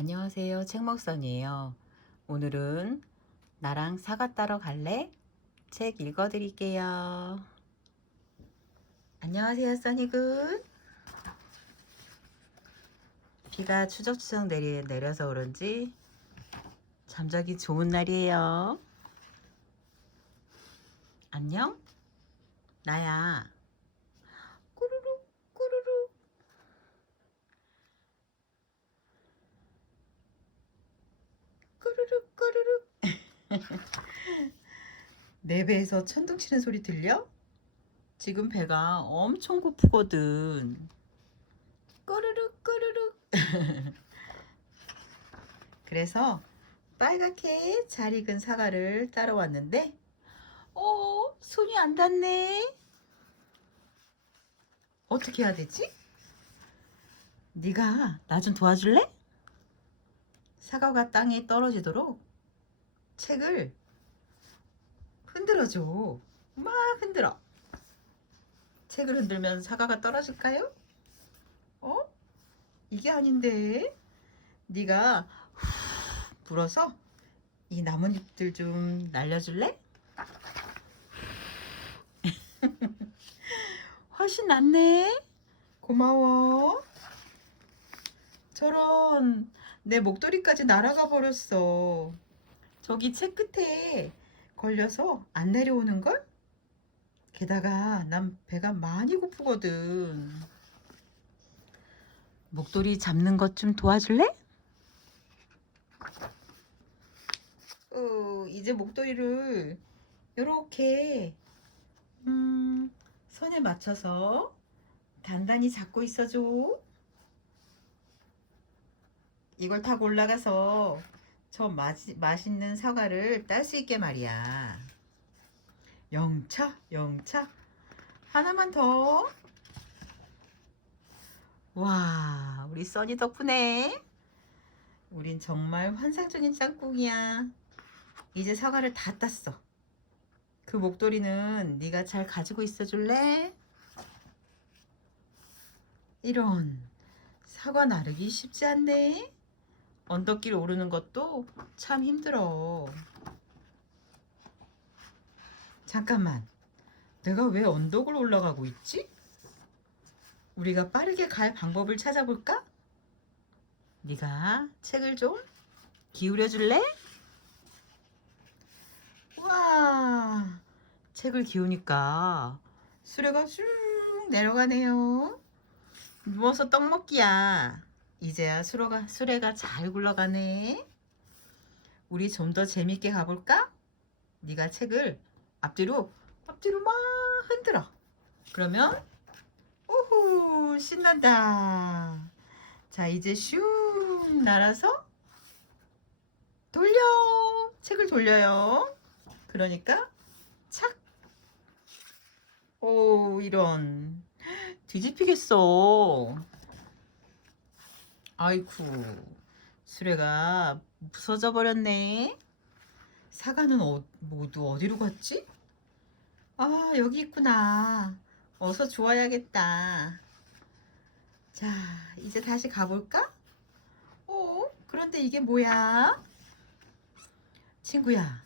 안녕하세요. 책먹선이에요. 오늘은 나랑 사과 따러 갈래? 책 읽어드릴게요. 안녕하세요, 써니군. 비가 추적추적 내리, 내려서 그런지 잠자기 좋은 날이에요. 안녕? 나야. 꾸루룩 꾸루룩 내 배에서 천둥 치는 소리 들려? 지금 배가 엄청 고프거든 꾸루룩 꾸루룩 그래서 빨갛게 잘 익은 사과를 따러 왔는데 어 손이 안 닿네 어떻게 해야 되지? 네가 나 좀 도와줄래? 사과가 땅에 떨어지도록 책을 흔들어줘. 막 흔들어. 책을 흔들면 사과가 떨어질까요? 어? 이게 아닌데. 네가 후 불어서 이 나뭇잎들 좀 날려줄래? 훨씬 낫네. 고마워. 저런 내 목도리까지 날아가 버렸어. 저기 책 끝에 걸려서 안 내려오는 걸? 게다가 난 배가 많이 고프거든. 목도리 잡는 것 좀 도와줄래? 어, 이제 목도리를 이렇게 음, 선에 맞춰서 단단히 잡고 있어줘. 이걸 타고 올라가서 저 마시, 맛있는 사과를 딸 수 있게 말이야. 영차, 영차. 하나만 더. 와, 우리 써니 덕분에 우린 정말 환상적인 짱꿍이야. 이제 사과를 다 땄어. 그 목도리는 네가 잘 가지고 있어 줄래? 이런 사과 나르기 쉽지 않네. 언덕길 오르는 것도 참 힘들어. 잠깐만. 내가 왜 언덕을 올라가고 있지? 우리가 빠르게 갈 방법을 찾아볼까? 네가 책을 좀 기울여 줄래? 와, 책을 기우니까 수레가 쭉 내려가네요. 누워서 떡 먹기야. 이제야 수로가, 수레가 잘 굴러가네. 우리 좀 더 재밌게 가볼까? 네가 책을 앞뒤로 앞뒤로 막 흔들어. 그러면 오호 신난다. 자 이제 슝 날아서 돌려 책을 돌려요. 그러니까 착. 오 이런 뒤집히겠어. 아이쿠 수레가 부서져 버렸네 사과는 어, 모두 어디로 갔지? 아 여기 있구나 어서 좋아야겠다 자 이제 다시 가볼까? 어 그런데 이게 뭐야? 친구야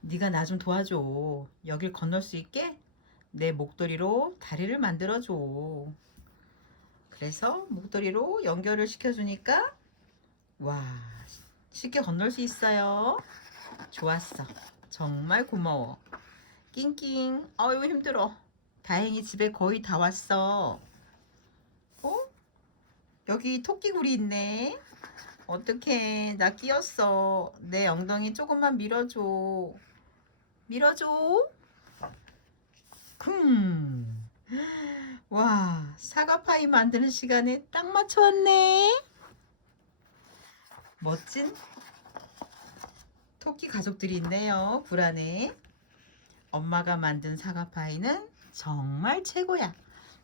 네가 나 좀 도와줘 여길 건널 수 있게 내 목도리로 다리를 만들어줘 그래서 목도리로 연결을 시켜주니까 와 쉽게 건널 수 있어요. 좋았어. 정말 고마워. 낑낑. 아유 힘들어. 다행히 집에 거의 다 왔어. 어? 여기 토끼굴이 있네. 어떡해. 나 끼었어. 내 엉덩이 조금만 밀어줘. 밀어줘. 쿵. 와, 사과파이 만드는 시간에 딱 맞춰왔네. 멋진 토끼 가족들이 있네요. 굴 안에. 엄마가 만든 사과파이는 정말 최고야.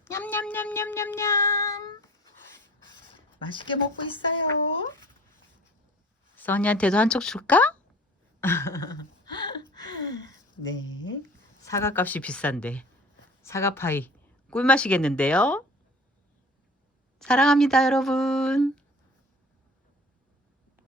냠냠냠냠냠냠. 맛있게 먹고 있어요. 써니한테도 한쪽 줄까? 네. 사과값이 비싼데 사과파이 꿀맛이겠는데요? 사랑합니다, 여러분.